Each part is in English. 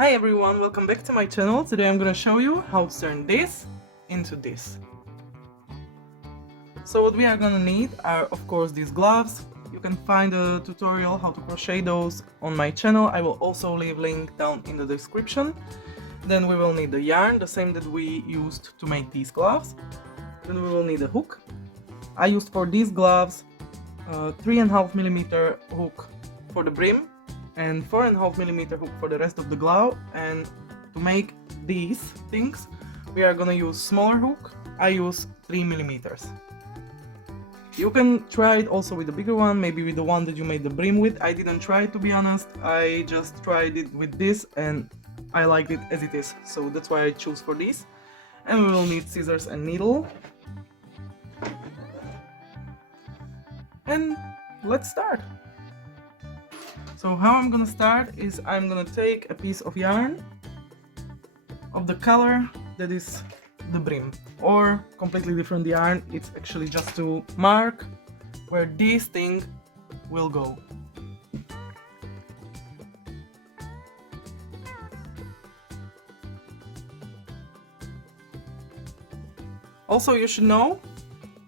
Hi everyone, welcome back to my channel. Today I'm gonna show you how to turn this into this. So what we are gonna need are of course these gloves. You can find a tutorial how to crochet those on my channel. I will also leave link down in the description. Then we will need the yarn, the same that we used to make these gloves. Then we will need a hook. I used for these gloves 3.5mm hook for the brim and 4.5mm hook for the rest of the glove. And to make these things we are gonna use smaller hook. I use 3mm. You can try it also with the bigger one, maybe with the one that you made the brim with. I didn't try it, to be honest. I just tried it with this and I liked it as it is, so that's why I choose for this. And we will need scissors and needle. And let's start. So how I'm gonna start is I'm gonna take a piece of yarn of the color that is the brim, or completely different yarn. It's actually just to mark where this thing will go. Also, you should know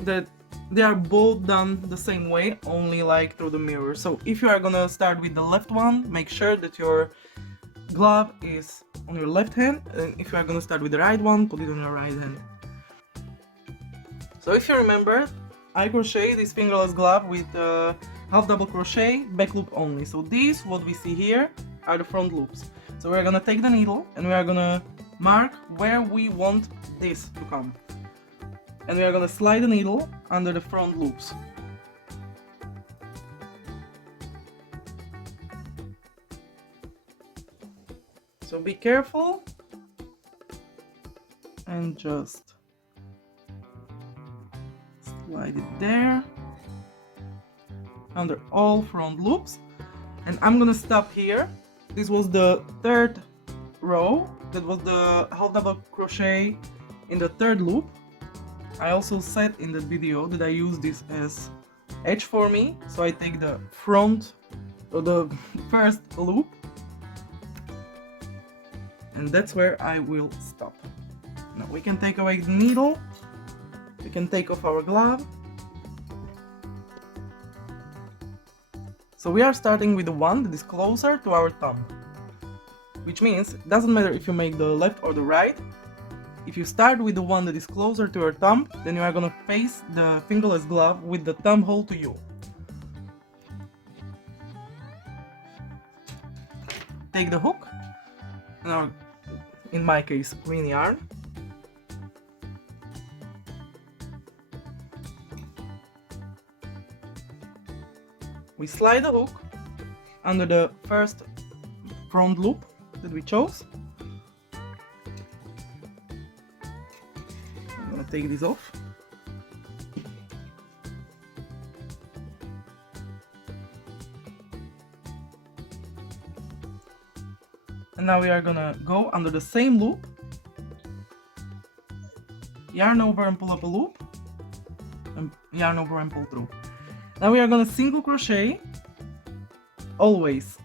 that they are both done the same way, only like through the mirror. So if you are gonna start with the left one, make sure that your glove is on your left hand, and if you are gonna start with the right one, put it on your right hand. So if you remember, I crochet this fingerless glove with half double crochet, back loop only. So these, what we see here, are the front loops. So we're gonna take the needle and we are gonna mark where we want this to come. And we are gonna slide the needle under the front loops. So be careful and just slide it there under all front loops. And I'm gonna stop here. This was the third row. That was the half double crochet in the third loop. I also said in that video that I use this as edge for me, so I take the front or the first loop, and that's where I will stop. Now we can take away the needle, we can take off our glove. So we are starting with the one that is closer to our thumb, which means it doesn't matter if you make the left or the right. If you start with the one that is closer to your thumb, then you are gonna face the fingerless glove with the thumb hole to you. Take the hook, now in my case green yarn, we slide the hook under the first front loop that we chose. Take this off. And now we are gonna go under the same loop, yarn over and pull up a loop, and yarn over and pull through. Now we are gonna single crochet always.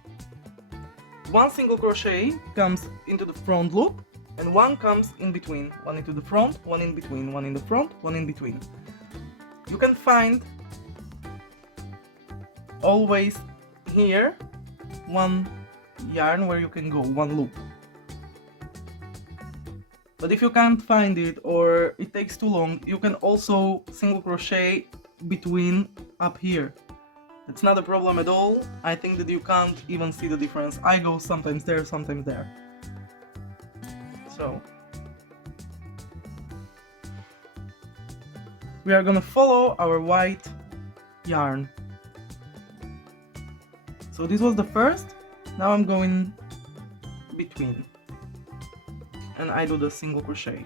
One single crochet comes into the front loop, and one comes in between. One into the front, one in between, one in the front, one in between. You can find always here one yarn where you can go, one loop. But if you can't find it or it takes too long, you can also single crochet between up here. It's not a problem at all. I think that you can't even see the difference. I go sometimes there, sometimes there. So we are gonna follow our white yarn. So this was the first. Now I'm going between and I do the single crochet.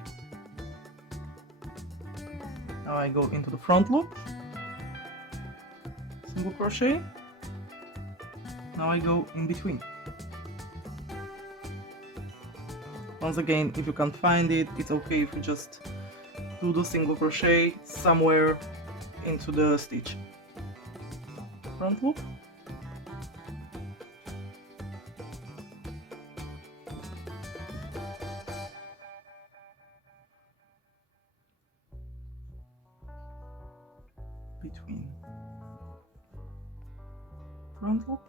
Now I go into the front loop, single crochet. Now I go in between. Once again, if you can't find it, it's okay if you just do the single crochet somewhere into the stitch. Front loop, between front loop,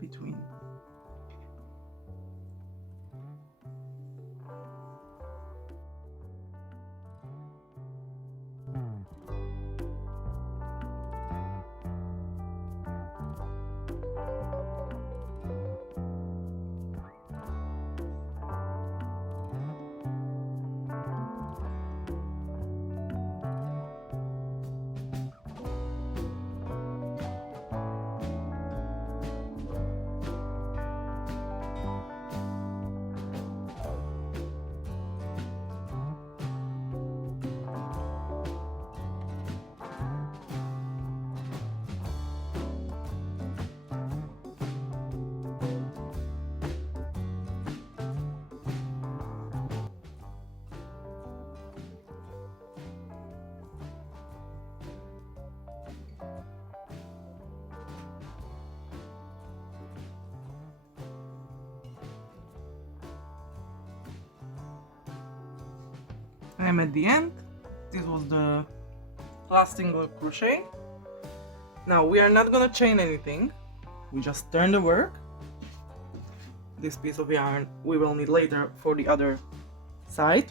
between I'm at the end. This was the last single crochet. Now we are not gonna chain anything, we just turn the work. This piece of yarn we will need later for the other side.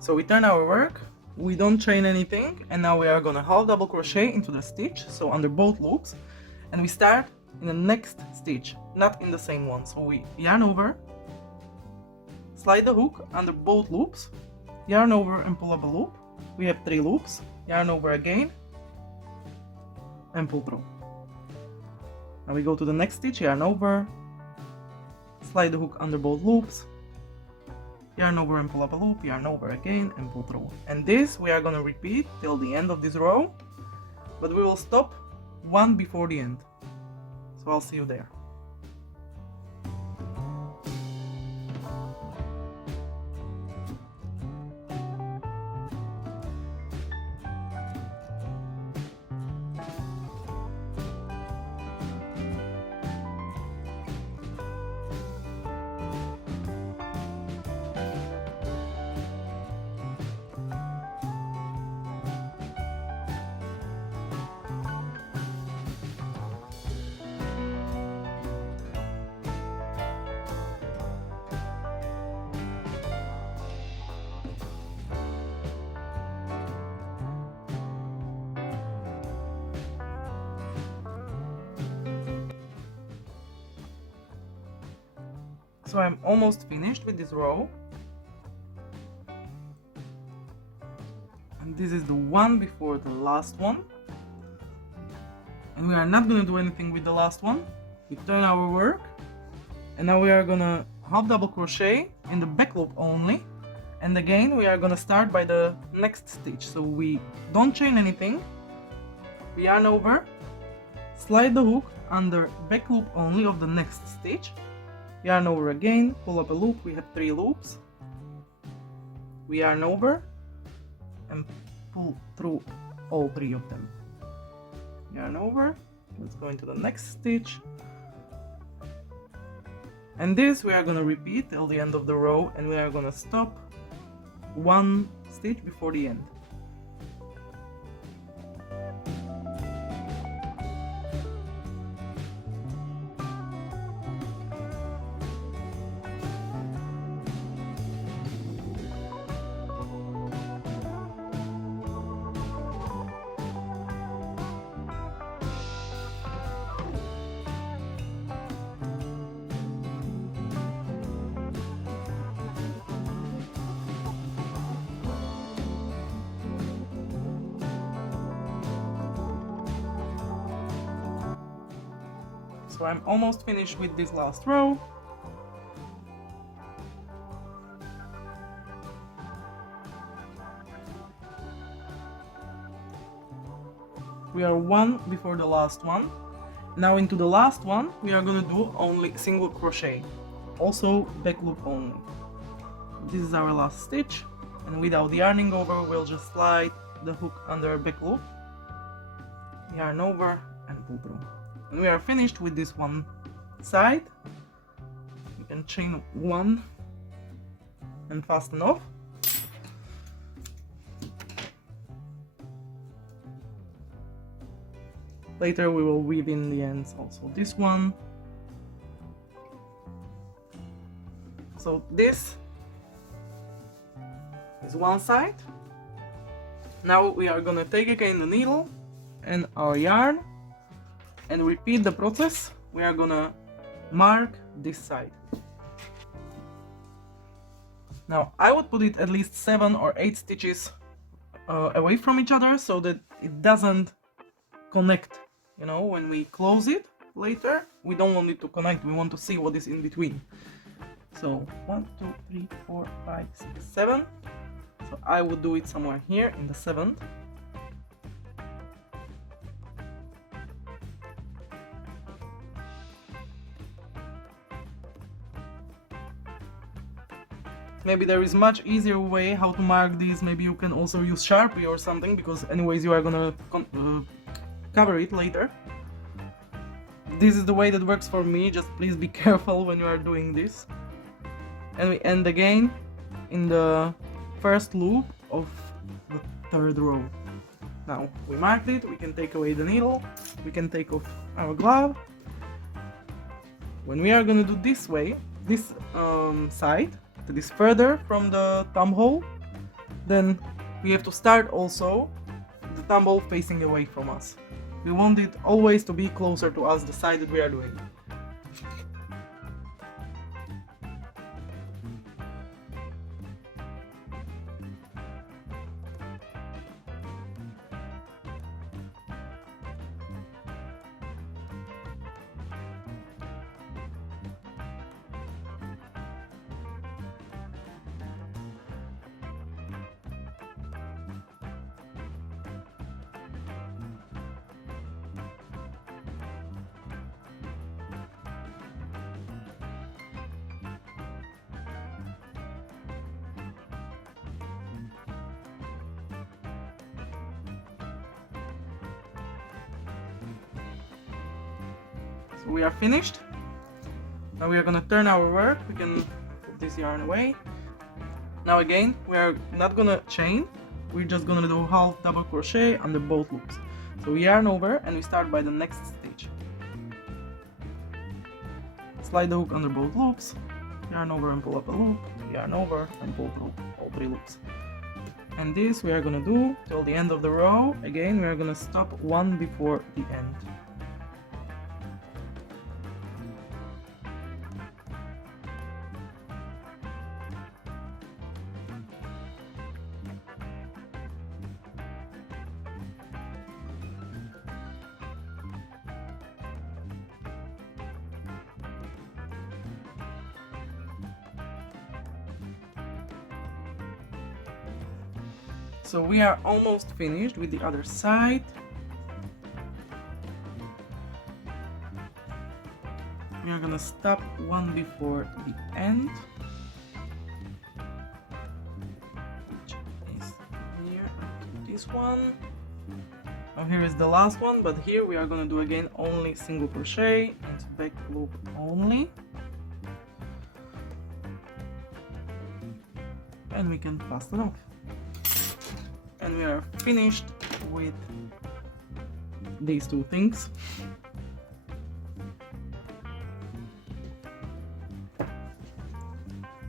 So we turn our work, we don't chain anything, and now we are gonna half double crochet into the stitch, so under both loops, and we start in the next stitch, not in the same one. So we yarn over, slide the hook under both loops, yarn over and pull up a loop. We have 3 loops, yarn over again and pull through. Now we go to the next stitch, yarn over, slide the hook under both loops, yarn over and pull up a loop, yarn over again and pull through. And this we are gonna repeat till the end of this row, but we will stop one before the end. So I'll see you there. So I'm almost finished with this row. And this is the one before the last one. And we are not gonna do anything with the last one. We turn our work. And now we are gonna half double crochet in the back loop only. And again, we are gonna start by the next stitch. So we don't chain anything. We yarn over, slide the hook under back loop only of the next stitch. Yarn over again, pull up a loop, we have 3 loops. We yarn over and pull through all 3 of them. Yarn over, let's go into the next stitch. And this we are gonna repeat till the end of the row, and we are gonna stop 1 stitch before the end. So I'm almost finished with this last row. We are 1 before the last one. Now into the last one we are gonna do only single crochet, also back loop only. This is our last stitch, and without yarning over we'll just slide the hook under a back loop, yarn over and pull through. And we are finished with this one side. can chain one and fasten off. Later we will weave in the ends also this one. So this is one side. Now we are gonna take again the needle and our yarn and repeat the process. We are gonna mark this side. Now I would put it at least 7 or 8 stitches away from each other so that it doesn't connect. You know, when we close it later, we don't want it to connect, we want to see what is in between. So 1, 2, 3, 4, 5, 6, 7. So I would do it somewhere here in the 7th. Maybe there is much easier way how to mark these. Maybe you can also use Sharpie or something, because anyways you are gonna cover it later. This is the way that works for me, just please be careful when you are doing this. And we end again in the first loop of the 3rd row. Now we marked it, we can take away the needle, we can take off our glove. When we are gonna do this way, this side, that is further from the thumb hole, then we have to start also the thumb hole facing away from us. We want it always to be closer to us, the side that we are doing. So we are finished. Now we are gonna turn our work. We can put this yarn away. Now again, we are not gonna chain. We're just gonna do half double crochet under both loops. So we yarn over and we start by the next stitch. Slide the hook under both loops, yarn over and pull up a loop, yarn over and pull through all 3 loops. And this we are gonna do till the end of the row. Again, we are gonna stop one before the end. So we are almost finished with the other side. We are gonna stop one before the end, which is here, this one. Now here is the last one, but here we are gonna do again only single crochet and back loop only. And we can fasten off. And we are finished with these 2 things.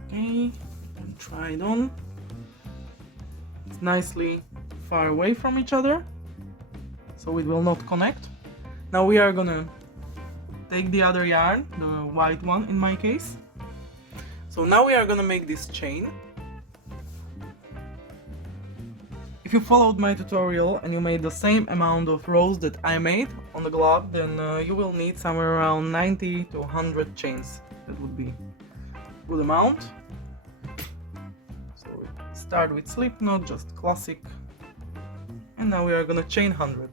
Okay, and try it on. It's nicely far away from each other, so it will not connect. Now we are gonna take the other yarn, the white one in my case. So now we are gonna make this chain. If you followed my tutorial and you made the same amount of rows that I made on the glove, then you will need somewhere around 90 to 100 chains. That would be a good amount. So we start with slip knot, just classic. And now we are gonna chain 100.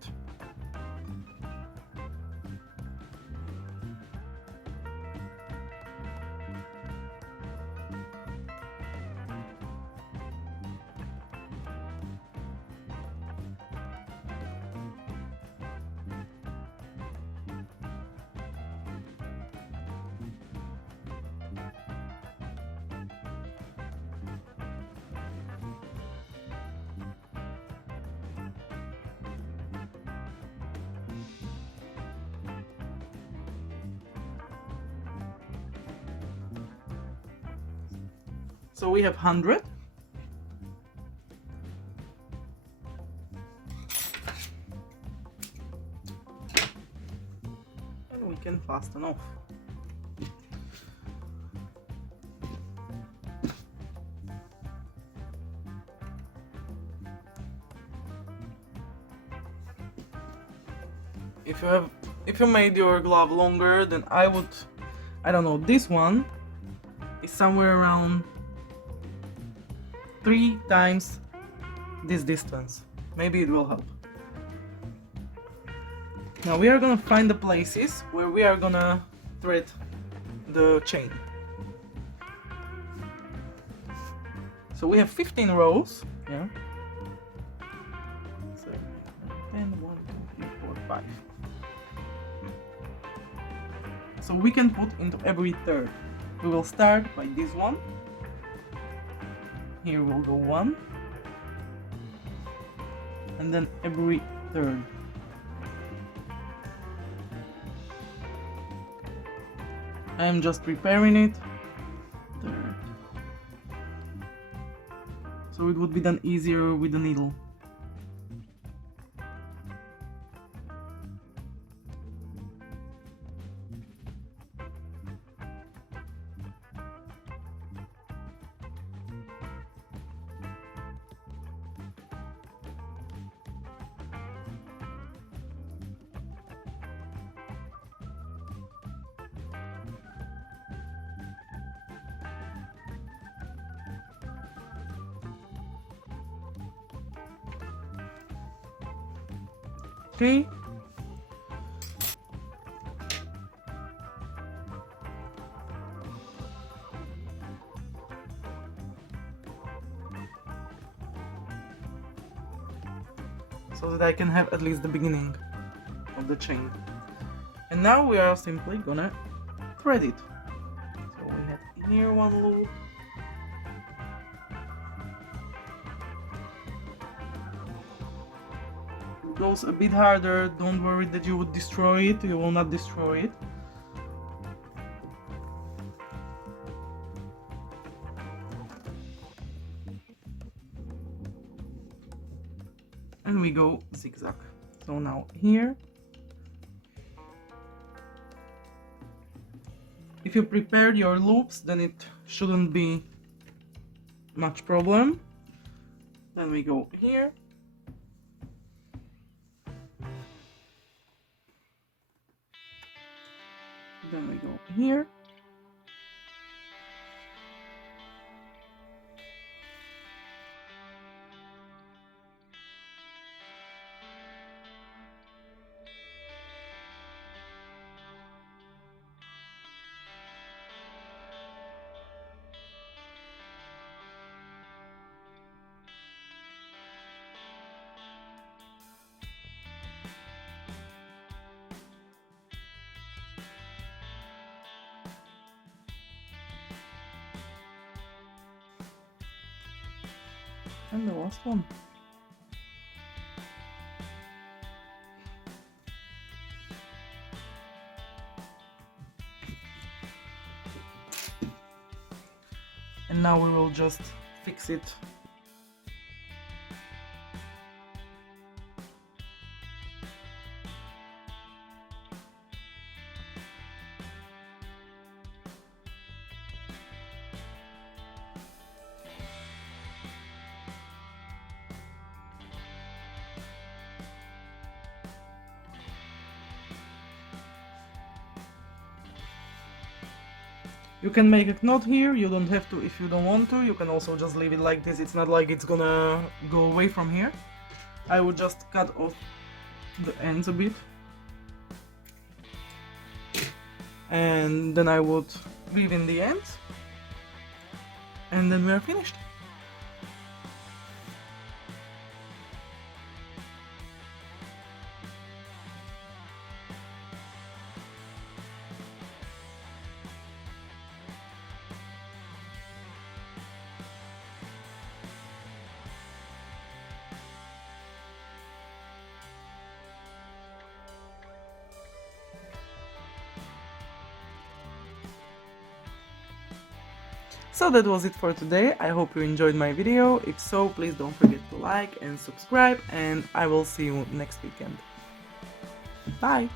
So we have 100. And we can fasten off. If you made your glove longer, then I don't know, this one is somewhere around 3 times this distance. Maybe it will help. Now we are gonna find the places where we are gonna thread the chain. So we have 15 rows, yeah. 7, 10, 1, 2, 3, 4, 5. So we can put into every third. We will start by this one. Here we'll go 1. And then every third. I am just preparing it. Third. So it would be done easier with the needle. Okay. So that I can have at least the beginning of the chain. And now we are simply gonna thread it. So we have here one loop. It goes a bit harder, don't worry that you would destroy it, you will not destroy it. And we go zigzag. So now here, if you prepared your loops, then it shouldn't be much problem. Then we go here. Then we go here. And the last one. And now we will just fix it. You can make a knot here, you don't have to if you don't want to, you can also just leave it like this, it's not like it's gonna go away from here. I would just cut off the ends a bit. And then I would weave in the ends. And then we are finished. So that was it for today. I hope you enjoyed my video. If so, please don't forget to like and subscribe, and I will see you next weekend. Bye!